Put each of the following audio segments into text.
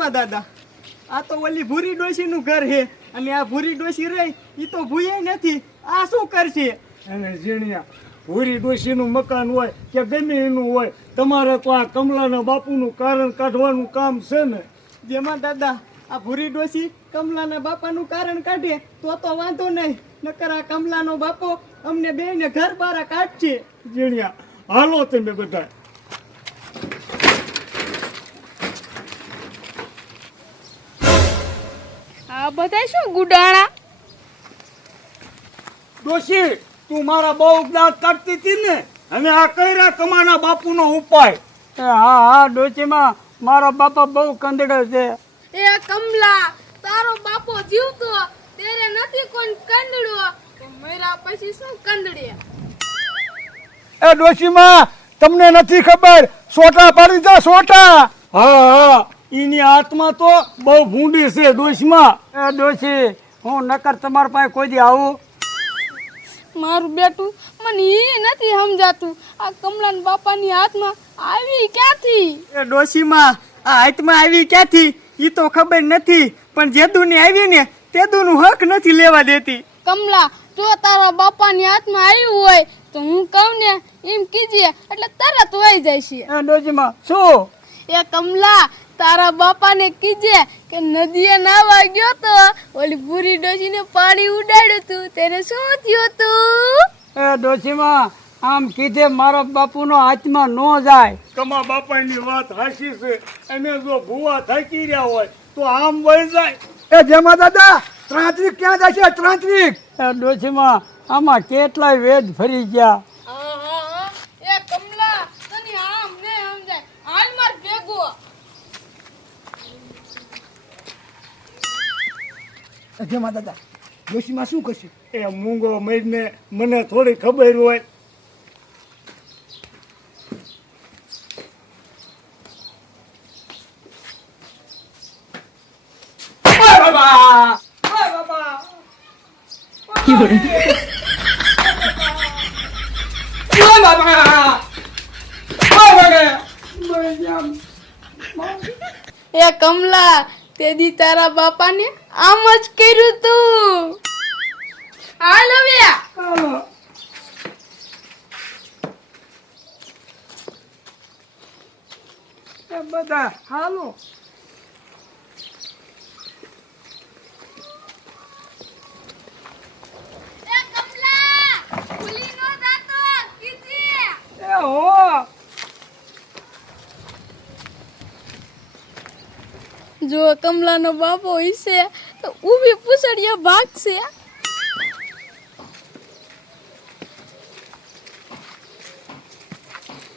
જેમાં દાદા આ તો ઓલી ભૂરી ડોશીનું ઘર છે અને આ ભૂરી ડોશી રહી એ તો ભૂયે નથી. આ શું કરશે? અને ઝીણિયા ભૂરી ડોશીનું મકાન હોય કે ગમે એનું હોય, તમારે તો આ કમલાના બાપુનું કારણ કાઢવાનું કામ છે ને. જેમાં દાદા આ ભૂરી ડોશી કમલાના બાપાનું કારણ કાઢે તો વાંધો નહીં, નકર આ કમલાનો બાપો અમને બેયને ઘર બારા કાઢશે. ઝીણિયા હાલો તમે બધા. આ બધા શું ગુડાણા? ડોશી તું મારા બહુ દાંત કાઢતી હતી ને, અને આ કર્યા કમાના બાપુનો ઉપાય. હા હા ડોશીમાં મારો બાપા બહુ કંદડો છે. એ કમલા, તારો બાપો જીવતો તેરે નથી કોઈ કંદડો, તો મરા પછી શું કંદડે? એ ડોશીમાં તમને નથી ખબર, સોટા પાડી જા સોટા. હા હા એની આત્મા તો બહુ ભૂંડી છે ડોશીમાં. એ ડોશી હું નકર તમારા પાસે કોઈ દી આવું? મારું બેટું મને એ નથી સમજાતું, આ કમલાના બાપાની હાથમાં આવી ક્યાંથી? એ ડોશીમાં આ હાથમાં આવી ક્યાંથી એ તો ખબર નથી, પણ જેદુની આવી ને તેદુનું હક નથી લેવા દેતી. કમલા, જો તારા બાપાની હાથમાં આવ્યું હોય તો હું કહું ને એમ કીજે એટલે તરત વહી જાય છે. એ ડોશીમાં શું? એ કમલા, તારા બાપાને કીજે કે નદીએ નાવા ગયો તો ઓલી બુરી ડોશીને પાણી ઉડાડ્યું તું, તેને શું થયું તું? એ ડોશીમાં આમ કીધે મારા બાપુનો હાથમાં નો જાય. કમા બાપાની વાત હાચી છે, અને જો ભૂવા થાકી રહ્યા હોય તો આમ વહી જાય. એ જેમાં દાદા ત્રાંત્રિક ક્યાં જાય છે? ત્રાંત્રિક. એ ડોશીમાં આમાં કેટલાય વેદ ફરી ગયા. એ કમલા, તને આમ ને સમજાય, હાલ માર ભેગો. જેમાં દાદા ડોશીમાં શું કરશે? એ મૂંગો મરીને મને થોડી ખબર હોય. એ કમલા, તે દી તારા બાપાને આમ જ કર્યું તું. હાલ હવે બધા હાલો. એ કમલા, ભૂલી નો જાતો કીજે. એ હો જો કમલાનો બાપો હશે તો ઊભી પૂછડીએ ભાગશે.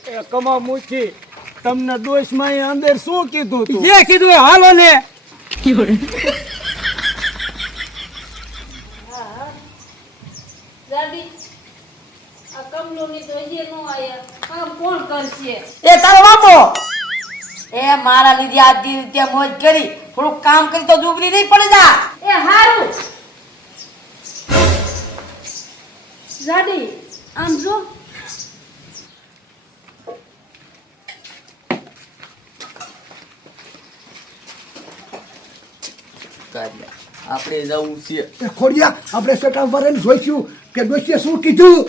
એ કમા મૂકી તમને ડોશમાં અંદર શું કીધું તું? જે કીધું એ હાલો ને. દાદી, આ કમલોની તો હજી નો આયા, કામ કોણ કરશે? એ તારો બાપો એ મારા લીધે આજ દી રીતે મોજ કરી, થોડું કામ કરી તો દુબળી નહીં પડી જા. એ હારું દાદી, આમ જો. આપણે જવું છે. ખોડિયા આપણે સટા વરેન જોઈશું કે ડોશીએ શું કીધું.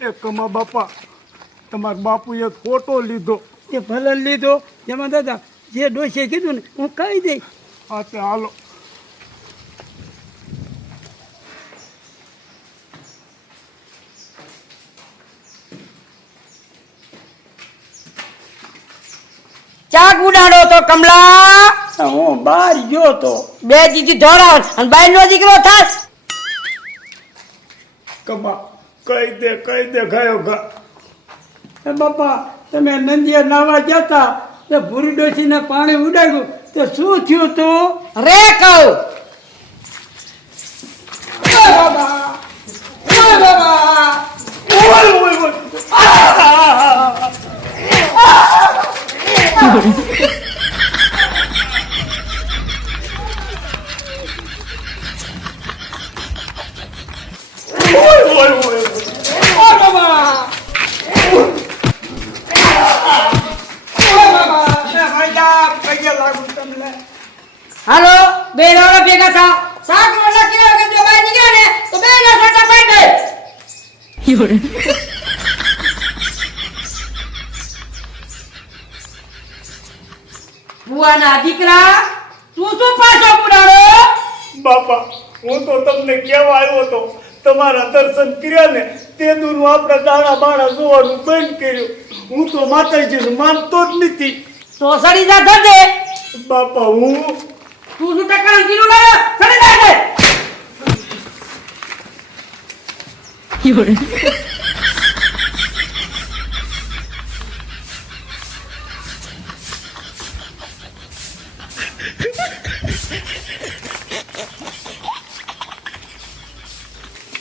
એ કમા બાપા તમારા બાપુએ ફોટો લીધો. એ ભલે લીધો. જેમાં દાદા જે ડોશીએ કીધું ને હું કહી દઈ. હા તે હાલો. ચા ગુડાડો તો કમલા. હું બહાર ગયો તો. બે દીદી ધોરાવ અને બાઈ નો દીકરો થાસ. કમા કહી દે ગાયો ગા. એ બાપા તમે નંદિયા નાવા જતા તે ભૂરી ડોશીને પાણી ઉડાડ્યું તે શું થયું તું? રે કહું હાલો બે નવરા ભેગા થાવ શાક રોટલા કેવા કે જો બહાર નીકળ્યા ને તો બે ના છોટા પાડ દે બુઆના દીકરા તું શું પાછો પુરાણો બાપા હું તો તમને કહેવા આવ્યો હતો તમારા દર્શન કર્યા ને તે દૂરનું આપણે દાણા બાણા જોવાનું બંધ કર્યું હું તો માતાજીને માનતો જ નથી તો સડી જા ધરજે બાપા હું તું શું ટકાનું કીધું ને સડી જા દે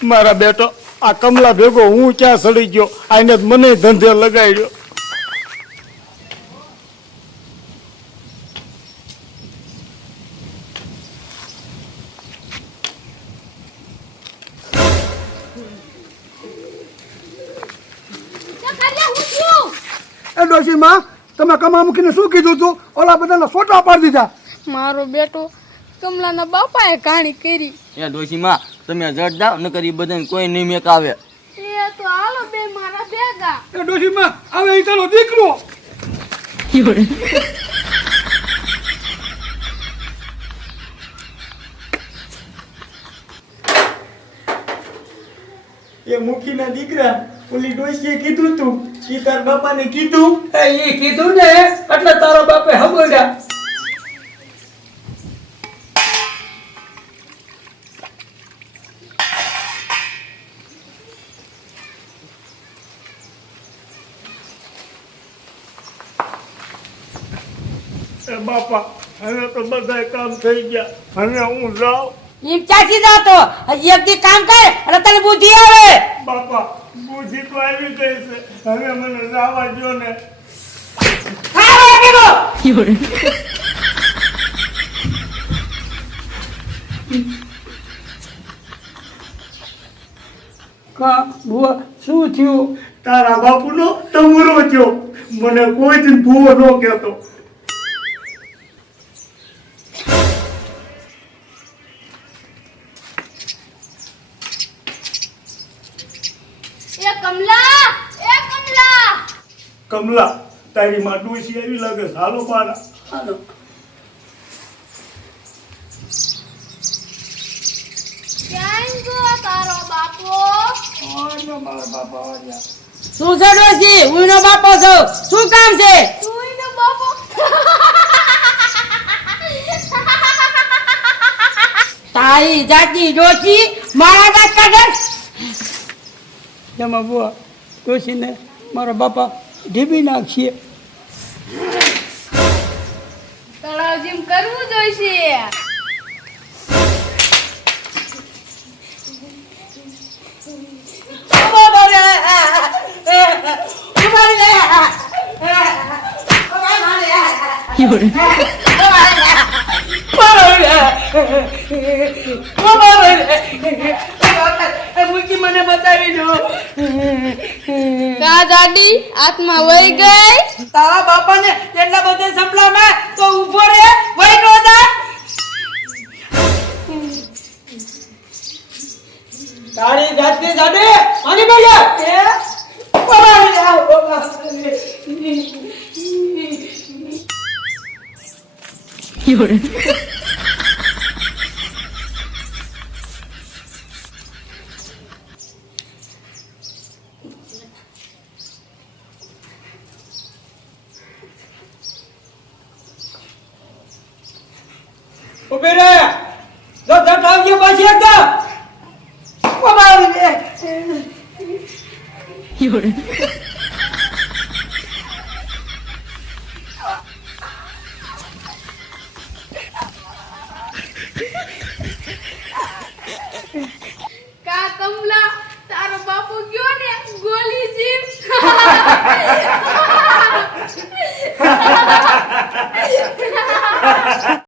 મારા બેટો આ કમલા ભેગો હું ક્યાં સડી ગયો આને મને ધંધે લગાડ્યો એ ડોશીમાં તમે કમા મૂકીને શું કીધું તું ઓલા બધાના ફોટા પાડી દીધા મારો બેટો કમલાના બાપાએ કહાણી કરી એ ડોશીમાં તમે જડ જાઓ નકર ઈ બધાને કોઈ નહીં મેક આવે એ તો હાલો બે મારા ભેગા એ ડોશીમાં હવે ઈ તારો દીકરો એ મુખીના દીકરા ઓલી ડોશીએ કીધું તું ઈ તાર બાપાને કીધું એ કીધું ને એટલે તારો બાપે હબોડ્યા એ બાપા હવે તો બધાય કામ થઈ ગયા હવે હું જાઉં એમ ચાચી જા તો હજી એક દી કામ કર એટલે તને બુદ્ધિ આવે બાપા બુદ્ધિ તો આવી ગઈ છે હવે મને જવા દો ને ખાવા ભેગો કા બુઆ શું થયું તારા બાપુનો તમરો થયો મને કોઈ દિન ભૂવો ન કહેતો કમલા તારી માં ડોશી આવી લાગે છે. હાલો મારા હાલો ક્યાં ગયો તારો બાપો મારા બાપા આવ્યા શું છે ડોશી ઉઈનો બાપો છો શું કામ છે તુંનો બાપો તારી જાતી ડોશી મારા દાંત કાઢે એમાં બુઆ ડોશીને મારા બાપા ઢીબી નાખીએ તળાવ જેમ કરવું જોઈશે મને બતાવી દો કા દાદી આત્મા વહી ગઈ તારા બાપાને એટલા બધા સંભળામાં તો ઊભો રે વઈ નો જા તારી જાતની જાડે આની બેજા એ બાબા ઉભી રે જો જટ આવજો પાછી એકદમ કા કમલા તારો બાપુ ગયો ને ગોલી જીમ